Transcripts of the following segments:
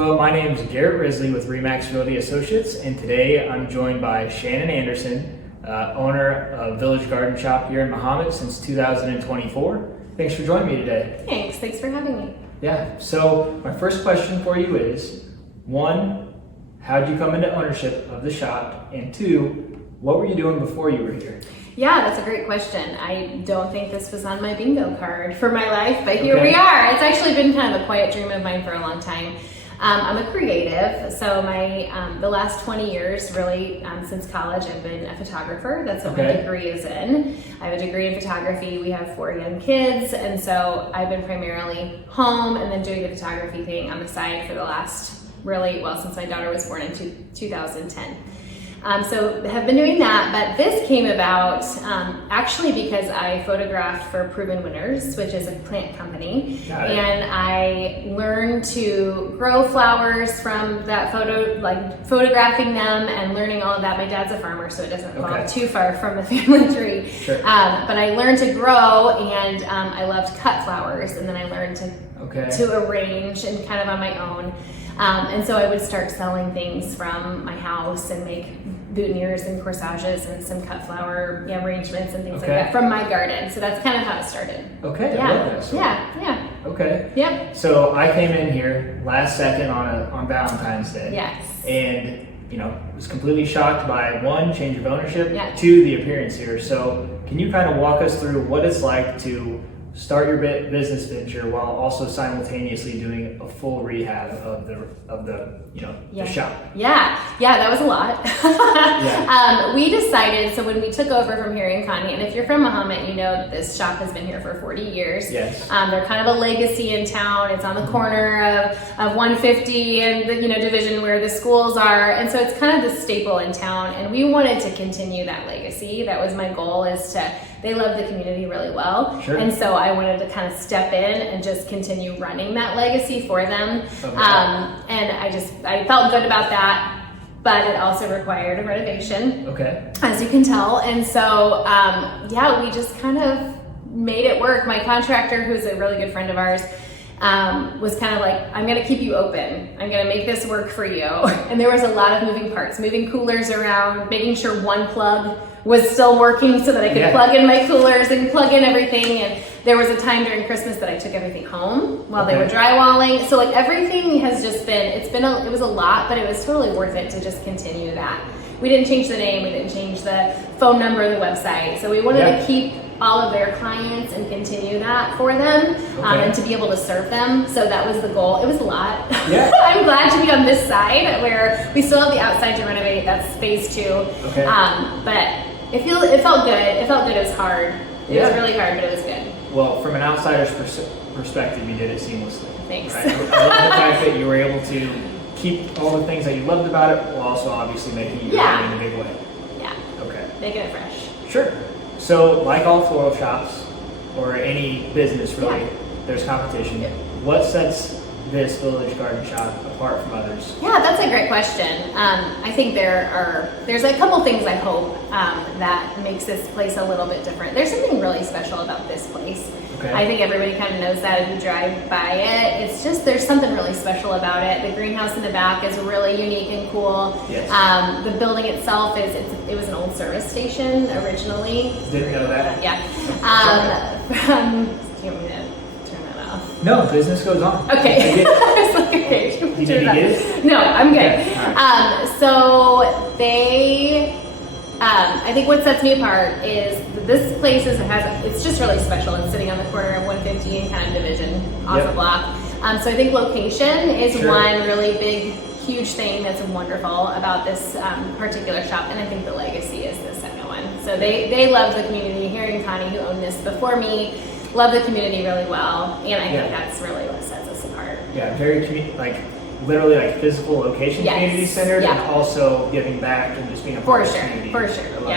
Well, my name is Garrett Risley with Remax Realty Associates, and today I'm joined by Shannon Anderson, owner of Village Garden Shoppe here in Mahomet since 2024. Thanks for joining me today. Thanks for having me. Yeah, so my first question for you is, one, how did you come into ownership of the shop? And two, what were you doing before you were here? Yeah, that's a great question. I don't think this was on my bingo card for my life, but here we are. It's actually been kind of a quiet dream of mine for a long time. I'm a creative, so the last 20 years, really, since college, I've been a photographer. That's what my degree is in. I have a degree in photography. We have 4 young kids, and so I've been primarily home and then doing the photography thing on the side for the last, since my daughter was born in 2010. So have been doing that, but this came about actually because I photographed for Proven Winners, which is a plant company, and I learned to grow flowers from that photographing them and learning all of that. My dad's a farmer, so it doesn't fall too far from the family tree. Sure. But I learned to grow, and I loved cut flowers, and then I learned to arrange and kind of on my own. And so I would start selling things from my house and make boutonnieres and corsages and some cut flower arrangements and things like that from my garden. So that's kind of how it started. Okay, I love that. So, yeah. Okay. Yep. So I came in here last second on Valentine's Day. Yes. And was completely shocked by one, change of ownership, two, the appearance here. So can you kind of walk us through what it's like to start your business venture while also simultaneously doing a full rehab of the shop? Yeah, that was a lot. We decided, so when we took over from Harry and Connie, and if you're from Mahomet, you know this shop has been here for 40 years. Yes. They're kind of a legacy in town. It's on the corner of 150 and the division where the schools are, and so it's kind of the staple in town, and we wanted to continue that legacy. That was my goal, they love the community really well. Sure. And so I wanted to kind of step in and just continue running that legacy for them. And I felt good about that, but it also required a renovation. As you can tell. And so, we just kind of made it work. My contractor, who's a really good friend of ours, was kind of like, I'm gonna keep you open. I'm gonna make this work for you. And there was a lot of moving parts, moving coolers around, making sure one plug was still working so that I could plug in my coolers and plug in everything. And there was a time during Christmas that I took everything home while they were drywalling. So everything has just been, it was a lot, but it was totally worth it to just continue that. We didn't change the name, we didn't change the phone number of the website. So we wanted to keep all of their clients and continue that for them and to be able to serve them. So that was the goal. It was a lot. Yeah. I'm glad to be on this side where we still have the outside to renovate. That's phase 2. But it felt good. It felt good. It was hard. It was really hard, but it was good. Well, from an outsider's perspective, you did it seamlessly. Thanks. Right? I love the fact that you were able to keep all the things that you loved about it while also obviously making it in a big way. Yeah. Okay. Making it fresh. Sure. So, like all floral shops or any business really, there's competition. What sets this Village Garden Shoppe apart from others? Yeah, that's a great question. I think there's a couple things I hope that makes this place a little bit different. There's something really special about this place. I think everybody kind of knows that if you drive by it. It's just, there's something really special about it. The greenhouse in the back is really unique and cool. Yes. The building itself it was an old service station originally. Didn't know that. Yeah. Do you want me to turn that off? No, business goes on. Okay. I was like, okay. Did you get it? No, I'm good. Okay. Right. So I think what sets me apart is that this place it's just really special. It's sitting on the corner of 150 and kind of division off the block. So I think location is one really big, huge thing that's wonderful about this particular shop, and I think the legacy is the second one. So they love the community. Harry and Connie, who owned this before me, love the community really well, and I think that's really what sets us apart. Yeah, very literally physical location, community centered, and also giving back and just being a part of the community. For sure. I love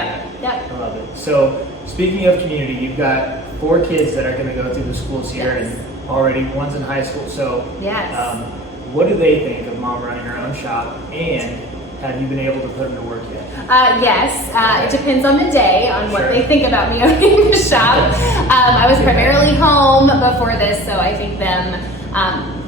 that. I love it. So speaking of community, you've got 4 kids that are going to go through the schools here, and already one's in high school. So what do they think of mom running her own shop, and have you been able to put them to work yet? Yes, it depends on the day, on what they think about me owning the shop. I was primarily home before this, so I think them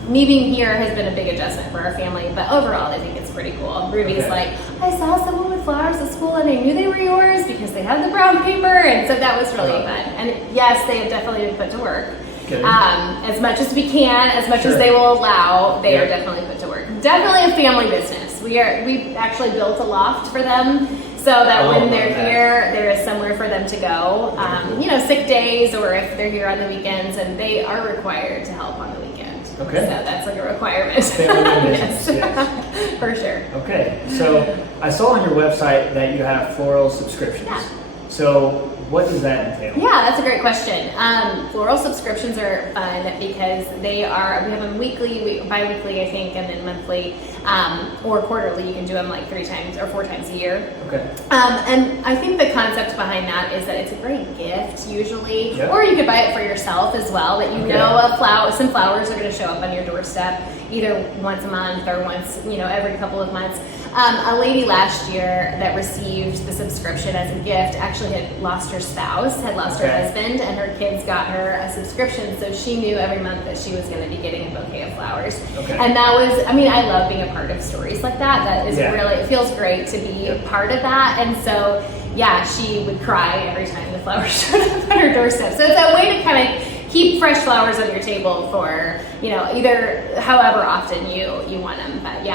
Me being here has been a big adjustment for our family, but overall I think it's pretty cool. Ruby's like, I saw someone with flowers at school and I knew they were yours because they had the brown paper, and so that was really fun. And yes, they have definitely been put to work. As much as we can, as much as they will allow, they are definitely put to work. Definitely a family business. We actually built a loft for them so that when they're here, there is somewhere for them to go. You know, sick days or if they're here on the weekends, and they are required to help on the weekend. Okay. So that's like a requirement. Family business, yes. For sure. Okay. So I saw on your website that you have floral subscriptions. Yeah. So what does that entail? Yeah, that's a great question. Floral subscriptions are fun because we have them weekly, bi-weekly, I think, and then monthly, or quarterly. You can do them like 3 times or 4 times a year. Okay. And I think the concept behind that is that it's a great gift usually, or you could buy it for yourself as well, that you know some flowers are going to show up on your doorstep either once a month or once, every couple of months. A lady last year that received the subscription as a gift actually had lost her spouse, had lost her husband, and her kids got her a subscription, so she knew every month that she was going to be getting a bouquet of flowers. And that was, I love being a part of stories like that. That is really, it feels great to be a part of that. And so, she would cry every time the flowers showed up on her doorstep. So it's a way to kind of keep fresh flowers on your table for, either however often you want them. But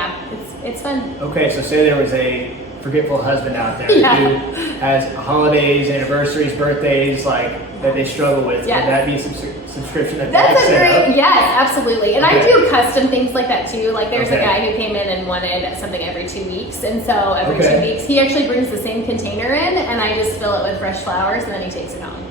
it's fun. Okay, so say there was a forgetful husband out there who has holidays, anniversaries, birthdays, like that they struggle with. Would that be a subscription that That's a great, absolutely. And I do custom things like that too. Like there's a guy who came in and wanted something every 2 weeks. And so every 2 weeks, he actually brings the same container in and I just fill it with fresh flowers and then he takes it home.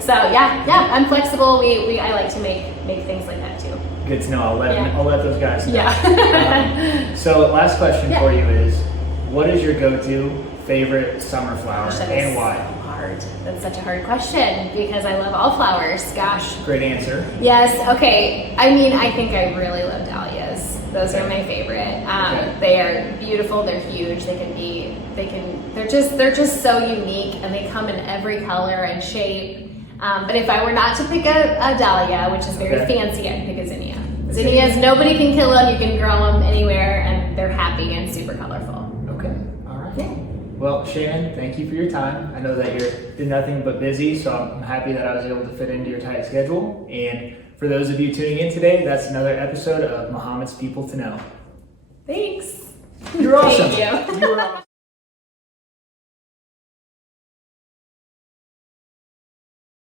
So I'm flexible. I like to make things like that too. Good to know. I'll let those guys know. So last question for you is, what is your go-to favorite summer flower and why? That's such a hard question because I love all flowers. Gosh. Great answer. Yes. Okay. I think I really love dahlias. Those are my favorite. They are beautiful. They're huge. They're just so unique, and they come in every color and shape. But if I were not to pick a dahlia, which is very fancy, I'd pick a zinnia. Zinnias, nobody can kill them. You can grow them anywhere, and they're happy and super colorful. Okay. All right. Yeah. Well, Shannon, thank you for your time. I know that you're nothing but busy, so I'm happy that I was able to fit into your tight schedule. And for those of you tuning in today, that's another episode of Mahomet's People to Know. Thanks. You're awesome. Thank you. You were awesome.